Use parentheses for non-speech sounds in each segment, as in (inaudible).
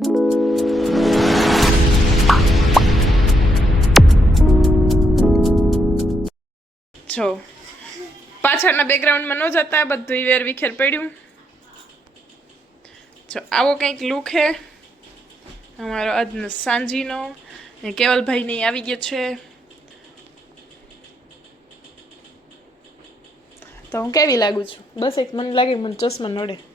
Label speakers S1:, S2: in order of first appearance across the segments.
S1: જો, પાછળના બેકગ્રાઉન્ડમાં ન જતા બધું વેર વિખેર પડ્યું. જો, આવો કંઈક લુક હે. અમારો આજનો સાંજીનો. કેવલભાઈ નહીં આવી ગયો છે. તો હું કેવી લાગુ છું? બસ એક મને લાગે મને ચશ્મા નડે.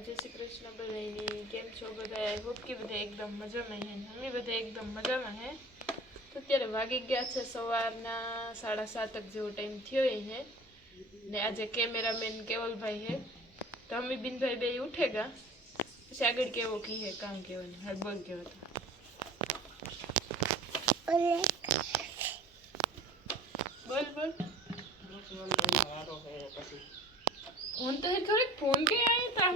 S1: જય શ્રી કૃષ્ણ બધાને કેમ છો બધા આઈ હોપ કે બધા એકદમ મજામાં હે અમે બધા એકદમ મજામાં હે તો અત્યારે વાગી ગયા છે સવારના સાડા સાતક જેવો ટાઈમ થયો હે ને આજે કેમેરામેન કેવલભાઈ હે તો અમે બિનભાઈ બે ઉઠેગા પછી આગળ કેવો કી હે કામ કેવાનું હાલ બોલ કેવો તો બોલ બોલ ફોન તો હે ખરે ફોન કે આય તાર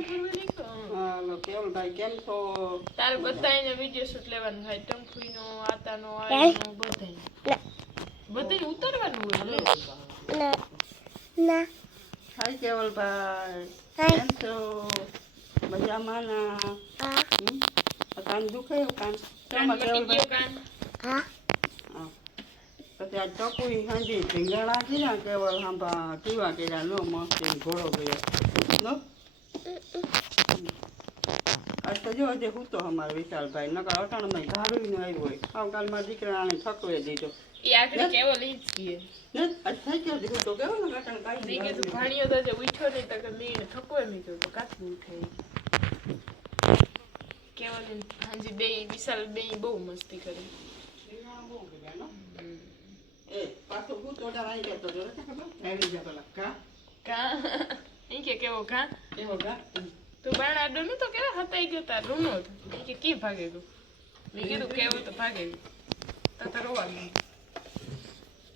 S1: ફરવાની કો
S2: હાલો કેવલભાઈ કેમ છો
S1: તાર બધાને વિડિયો શૂટ લેવાનું નો ટંફુઈનો આતાનો આયનો બધાય બધાય ઉતારવાનું હોય લે
S2: હાય કેવલભાઈ. કેમ છો? મજામાં ના? કાન દુખે કાન? કેમ કેવલભાઈ?
S1: કાન?
S2: હા. પછી આ ટકુઈ હાંજી ભીંગણા કીધા કેવલ હાંભા કેવા કર્યા નો મસ્ત ઘોડો ગયો નો. આજ તો જો હજી હું તો અમારો વિશાલભાઈ નકર અટાણમાં ધારું ન આવ્યો હોય. આવકાલમાં દીકરાને થકવે દીધો.
S1: એ આખરે કેવો લઈ જ ગયે
S2: આજ થઈ ગયો હું તો કેવો ને અટાણ
S1: મેં
S2: કાંઈ
S1: કીધું ભાણિયો તો જે ઉઠ્યો નહીં તો કે મેં ઠકવે મેં તો કાચું ઉઠે. કેવો ને હાજી બે વિશાલ બે બહુ મસ્તી કરી.
S2: એ પાછો હું તો આવી જતો જો ખબર? આવી જા કા
S1: કા એ કે કેવો કા
S2: એવો કા
S1: તું બાણાડો નું તો કેવા હતાઈ ગયો તાર રૂનો કે કી ભાગે ગયો? મેં કીધું કેવું તો ભાગે ગયું. તો તો રોવા.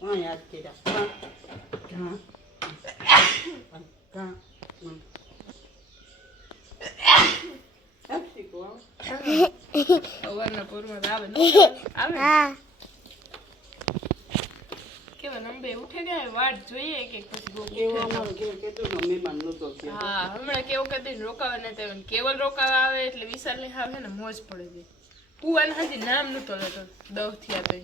S2: હા યાદ કર્યા?
S1: સવારના પોરમાં તો આવે ન આવે કેવા નંબે ઉઠે ગયા વાટ જોઈએ કે પછી બહુ
S2: કેવો
S1: ઉઠે.
S2: અમારો ઘેર કેટલું નો મહેમાન નતો થયો
S1: હા હમણાં કેવું કદી રોકાવા નથી આવ્યો. કેવલ રોકાવા આવે એટલે વિશાલ ને હાવ હે ને મોજ પડે છે પુવાન હજી નામ નતો લેતો દવ થયા તો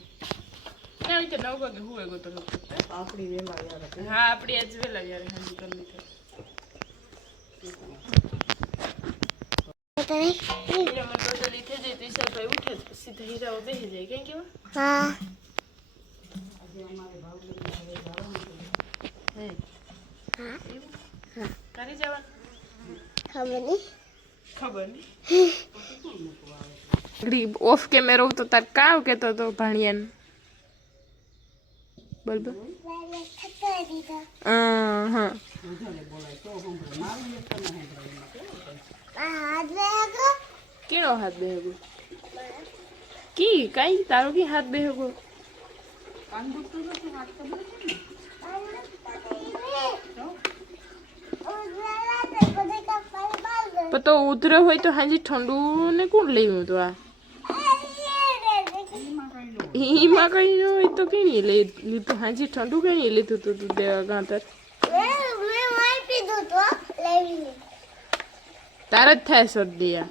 S1: ના હોય તો નવ વાગે હુવે ગયો તો લોકો.
S2: આપડી વેલા યાર હતી.
S1: હા આપડી આજ વેલા યાર હાજી કરી લીધો હીરામાં ટોટલી થઈ જાય તો ઈશાભાઈ ઉઠે જ પછી સીધા હીરાઓ બેસી જાય કેમ કેવા હે એવું? તારે જવાનું ખબર નહીં? ઓફ કેમેરો તો તાર કાવ કેતો તો ભાણિયાન. બોલ બોલ. અ, હા. કેનો હાથ બેહગો? કી? કઈ? તારો કી હાથ બેહગો?
S2: કાન દુખતું નથી હાથ તો દુખે ને
S1: પણ તો હોય તો હાજી ઠંડુ ને કોણ લેવું તો આ? હિમા કઈ ન હોય તો કેની લે લીધું? હાજી ઠંડુ કઈ લીધું તું તું દેવા ગાંતર? તાર જ થાય શરદી આ.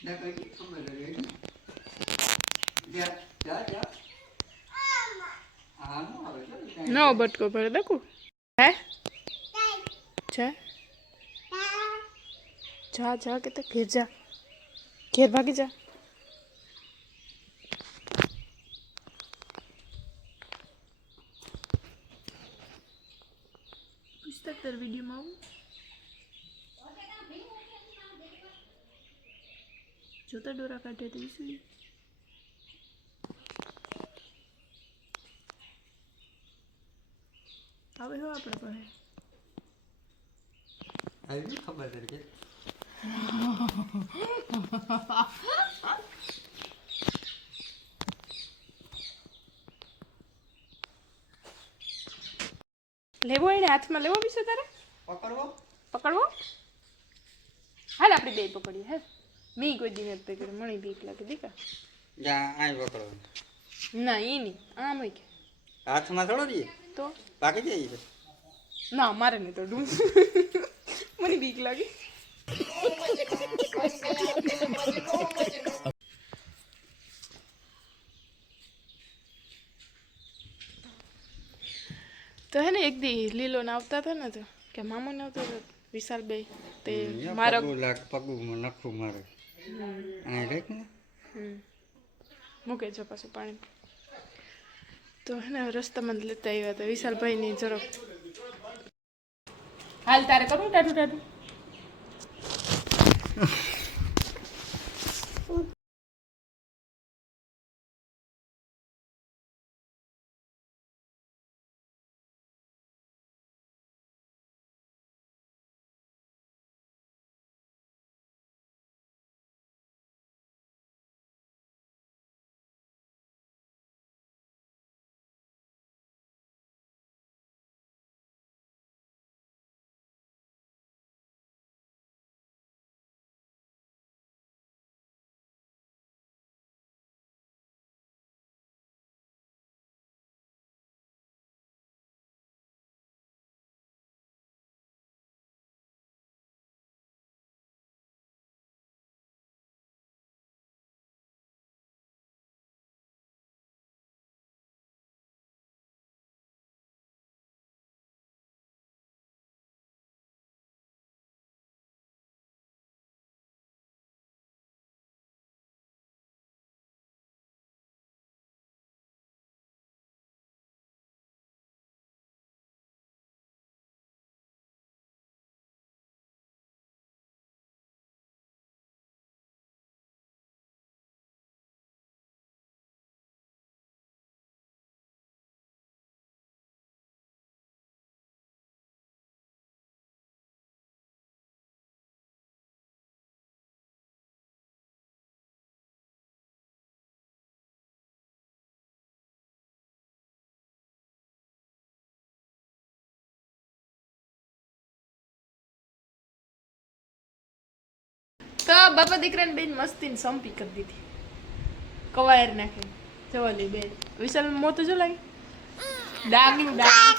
S2: Thank જા જા હા નો આવે છે ને
S1: નો બટકો ભરે દેખો હે? જા. જા જા કે તો ઘેર જા. ઘેર ભાગી જા. પુસ્તક તર વિડીયોમાં આવું. જોતા ડોરા કાઢે તો શું હવે હો આપણે પાસે
S3: આવી ખબર તરીકે
S1: લેવો એને હાથમાં લેવો બીસો તારે?
S2: પકડવો?
S1: પકડવો? હાલ આપણે બે પકડીએ હે મી કોઈ દી નથી મણી મને બીક લાગે દીકા
S3: જા આય પકડો.
S1: ના એ નહીં આમ હોય કે.
S3: હાથમાં થોડો દઈએ?
S1: તો?
S3: પાકી જાય છે
S1: ના મારે નહીં તો ડૂમ મને બીક લાગે. તો હે ને એક દી લીલો ને આવતા હતા ને તો કે મામો ને આવતો હતો વિશાલભાઈ તે મારા
S3: લાગ પગું નખું મારે.
S1: મૂકે છે પાછું પાણી. તો હે ને રસ્તામાં લેતા આવ્યા હતા વિશાલભાઈની જરો હાલ તારે કરું ટાટું ટાટું તો બાપા દીકરાને બેન મસ્તી સંપી કરી દીધી. કવાયર નાખે. જવાલી બેન. વિશાલ મોતું જો લાગે? ડાગલું ડાગ.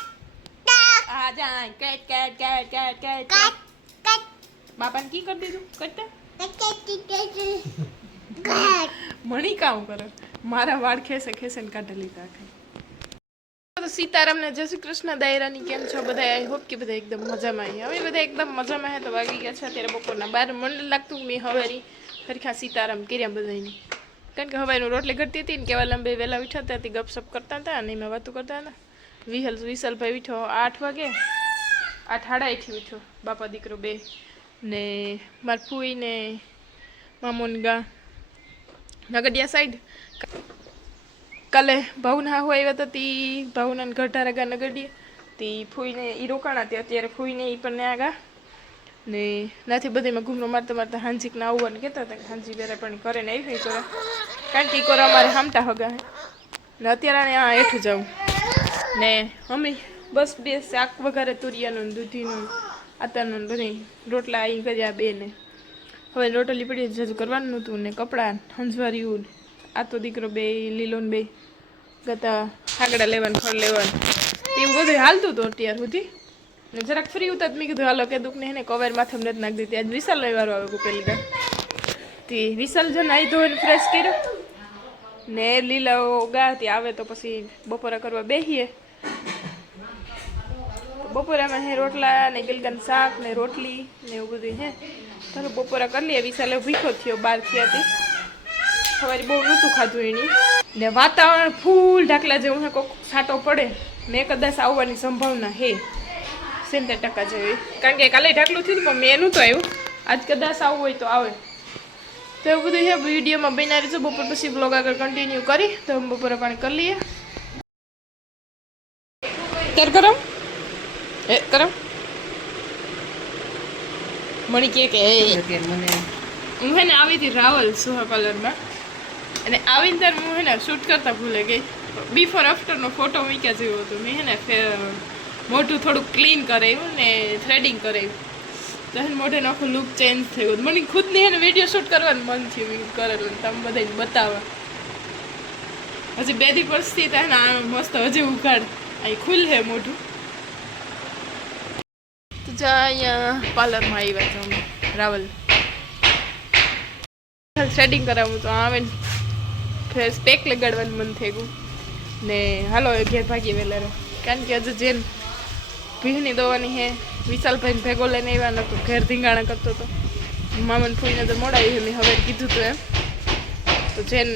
S1: આ જાય. કેટ કેટ કેટ કેટ કેટ બાપાને કી કરી દીધું? કરતા (laughs) મણી કામ કરે. મારા વાળ ખેસે ખેસે ને કાઢી લીધા સીતારામને જય શ્રી કૃષ્ણ, દાયરાની કેમ છો બધા આઈ હોપ કે બધા એકદમ મજામાં આવી હવે બધા એકદમ મજામાં હે તો વાગી ગયા છે અત્યારે બપોરના બાર. મને લાગતું મેં હવેરી ખરેખર સીતારામ કર્યા બધાની કારણ કે હવાઈનું રોટલી ઘટતી હતી ને કેવા લંબે વહેલા ઉઠ્યા હતા, તે ગપસપ કરતા હતા અને એમાં વાતું કરતા હતા. વિહલ, વિશાલભાઈ ઉઠો આઠ વાગે. આઠ સાડા આઠી ઉઠ્યો. બાપા દીકરો બે ને માર ફૂઈ ને મામોનગા નગડિયા સાઈડ કાલે ભાવના હોય એવા તો ભાવનાને ગઢારા ગા નગડીએ. તી ફૂઈને એ રોકાણા તે અત્યારે ફૂઈને એ પણ ત્યાં ગા. ને નાથી બધીમાં ઘૂમરો મારતા મારતા હાંજીક ના આવવાનું કહેતા હતા હાંજી બેરા પણ કરે ને આવી કરે કારણ કે એ કોરા અમારે હામટા હગા ને અત્યારે આ હેઠું જાઉં. ને અમે બસ બે શાક વગેરે તુરિયાનું દૂધીનું આતાનું બધી રોટલા અહીં કર્યા બે ને. હવે રોટલી પડી જજુ કરવાનું હતું ને કપડાં, હંજવાર્યું આ તો દીકરો બે લીલો ને બે. ગતા હાગડા લેવાનું, ફળ લેવાનું. એવું બધું હાલતું હતું અત્યાર સુધી. ને જરાક ફ્રી ઉતા મેં કીધું, હાલો કે દુઃખને એને કવર માથે નથી નાખી દીધી. આજ વિશાલ વારો આવે પેલી દા તે વિસર્જન આવી ધોઈને ફ્રેશ કર્યું. ને લીલા ઉગાતી આવે તો પછી બપોરા કરવા બેસીએ બપોરામાં હે રોટલા ને ગલકાનું શાક ને રોટલી ને એવું બધું હે. ચાલો, બપોરા કરી લઈએ. વિશાલે ભીખો થયો બાર થયા તે. સવારે બહુ નહોતું ખાધું એની. ને વાતાવરણ ફૂલ ઢાકલા જેવું હે કોક છાંટો પડે ને કદાચ આવવાની સંભાવના હે સિત્તેર ટકા જેવી. કારણ કે કાલે ઢાકલું થયું પણ મેં નહોતું આવ્યું આજ કદાચ આવવું હોય તો આવે. તો એવું બધું છે વિડીયોમાં બનાવી રહીશું બપોર પછી બ્લોગ આગળ કન્ટિન્યુ કરી તો બપોરે પાણી કરી લઈએ. ત્યારે કરમ એ કરમ મણી કે કે એ. હું હે ને આવી હતી રાવલ સુહા પાર્લરમાં અને આવીને હું એને શૂટ કરતા ભૂલે ગઈ. બિફોર આફ્ટરનો ફોટો મૂક્યા જેવો હતો. મેં એને મોઢું થોડુંક ક્લીન કરાવ્યું ને થ્રેડિંગ કરાવ્યું તો એને મોઢે આખો લુક ચેન્જ થયો મને ખુદને એને વીડિયો શૂટ કરવાનું મન થયું. કરેલું તમે બધાને બતાવવા. હજી બે દી પછી તેને મસ્ત હજી ઉઘાડ. અહીં ખુલ હે મોઢું. તો જા અહીંયા પાર્લરમાં આવ્યા છો રાવલ. થ્રેડિંગ કરાવું તો આવે ને ફેસ પેક લગાડવાનું મન થઈ ગયું. ને હાલો ઘેર ભાગી વેલા કારણ કે હજુ જેમ ભીહની દોવાની હે, વિશાલભાઈને ભેગો લઈને આવ્યા નતો ઘેર ધીંગાણા કરતો હતો. મામન ફૂઈને તો મોડાવી મેં હવે કીધું હતું એમ. તો જેન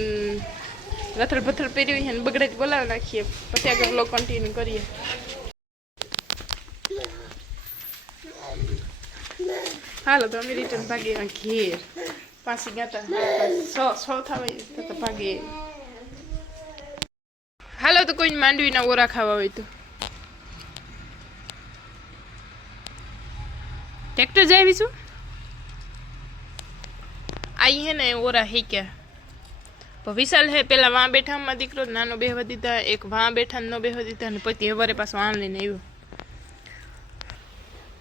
S1: રથડ ભથડ પહેર્યું છે ને, બગડે જ બોલાવી નાખીએ. પછી આગળ બ્લોગ કન્ટિન્યુ કરીએ. હાલો, તો અમે રિટર્ન ભાગીએ આ ઘેર. પાછી ગયા તા સો સો થવા તો ભાગીએ હાલો તો કોઈ માંડવીના ઓરા ખાવા હોય તો ટ્રેક્ટર જાય શું આઈ હે ને ઓરા હેક્યા પણ વિશાલ હે પેલા વાં બેઠા માં દીકરો નાનો બેહવા દીધા એક વાં બેઠા ને બેહવા દીધા ને પછી હવારે પાછો આમ લઈને આવ્યો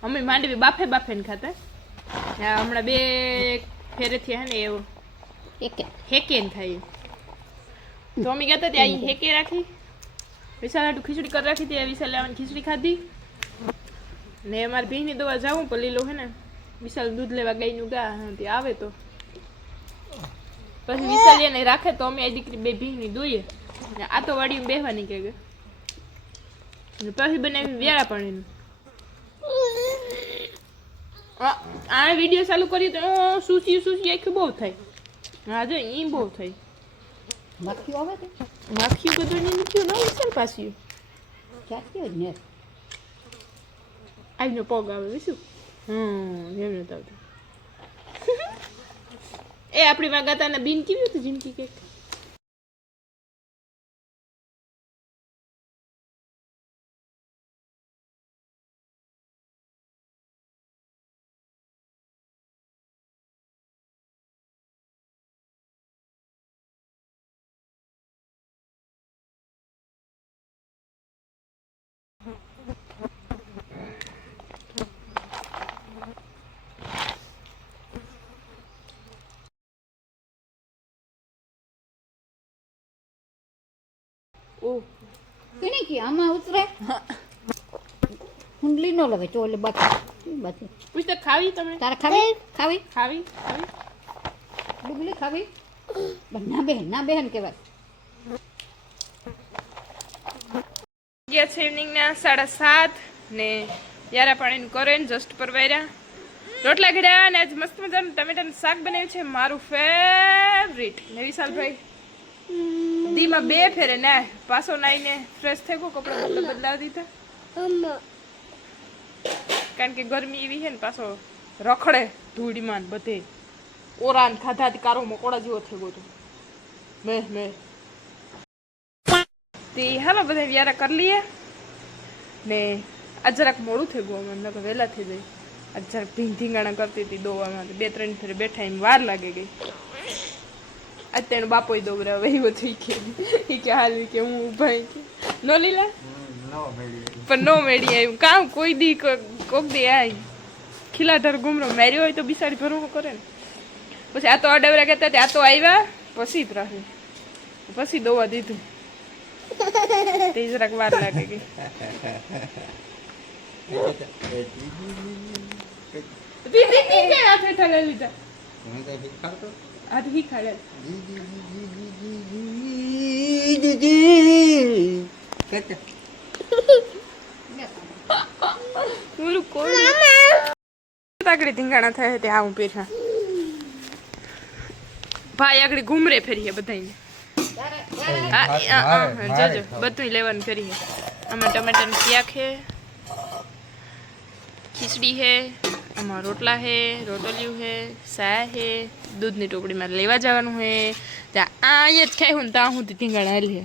S1: અમે માંડવી બાફે બાફે ને ખાતા હમણાં બે ફેરેથી હે ને એવો. હેકે. ને થાય. તો અમે ગયા હતા ત્યાં હેકે રાખી. વિશાલ હાટું ખીચડી કરી રાખી ત્યાં વિશાલ આવવાની ખીચડી ખાધી. ને અમારે ભીની દવા જાવું પણ લીલો હે ને વિશાલ દૂધ લેવા ગાયનું ગા તે આવે તો. પછી વિશાલ એને રાખે તો અમે આ દીકરી બે ભીની દોઈએ. આ તો વાડીમાં બેહવાની કે પછી બનાવી વેળા પણ આ વીડિયો ચાલુ કરીએ તો સુસી સુસી આખી બહુ થાય હા જો એ બહુ થાય
S4: માખી આવે છે
S1: માખી બધું ની નીકળ્યું ના વિશાલ પાછું.
S4: ક્યાંથી હોય ને
S1: આવીને પગ આવે વિશું? હમ એમ નથી આવતું. એ આપણી વાગાતાને બિન કેવી હતી જિંદગી કેક? ઓહ
S4: કોને કે આમાં ઉતરે? હુંડલી નો લવે ચોલે બાકી. બાકી?
S1: પૂછ તો ખાવી તમે?
S4: તારે ખાવી? ખાવી.
S1: ખાવી? ખાવી
S4: ડુગલી ખાવી? ના બહેન ના બહેન કહેવાય.
S1: ગયા છે ઇવનિંગના સાડા સાત ને યારા પાણીનું કરે ને જસ્ટ પરવાર્યા. રોટલા ઘડ્યા અને આજ મસ્ત મજાનું ટમેટાનું શાક બનાવ્યું છે મારું ફેવરિટ ને વિશાલભાઈ? દીમાં બે ફેરે ના પાછો નાઈને ફ્રેશ થઈ ગયો કપડાં બદલા બદલાવી દીધા. કારણ કે ગરમી એવી છે ને પાછો રખડે ધૂળીમાં બધે. ઓરાન ખાધાથી કારો મકોડા જેવો થઈ ગયો હતો મેં મેં. તે હાલો બધા વ્યારા કરી લઈએ. ને આજ જરાક મોડું થઈ ગયું અમે લગભગ વહેલા થઈ જાય. આજ જરાક ભીંધીંગાણા કરતી હતી દોવામાં બે ત્રણ ફેરે બેઠા એમ વાર લાગી ગઈ. અત્યારે બાપો દોગરા વહી થઈ કે. એ કે હાલ કે હું ઊભા કે. નો લીલા? પણ નો મેળી આવ્યું કામ કોઈ દી કો- કોક દી આય. ખીલાધર ગુમરો મેર્યો હોય તો બિસાડી ભરવું કરે ને. પછી આ તો અડવરા કહેતા હતા, આ તો આવ્યા પછી જ રાખ્યું પછી દોવા દીધું. (laughs) તે જરાક વાર લાગે ગઈ દીદી કે (laughs) હાથે ઠલે લીધા? હી ખાડે બોલું કોઈ આગળ ધીંગાણા થાય તે હું પેઠા ભાઈ આગળ ઘૂમરે ફેરીએ બધાને જોજો બધું લેવાનું ફેરીએ આમાં ટમેટાનું શાક હે ખીચડી હે આમાં રોટલા હે, રોટલિયું હે સા હે, દૂધની ટોપડીમાં લેવા જવાનું હે. ત્યાં આ જ ખાઈ હું ત્યાં હું તીથી હાલી હે.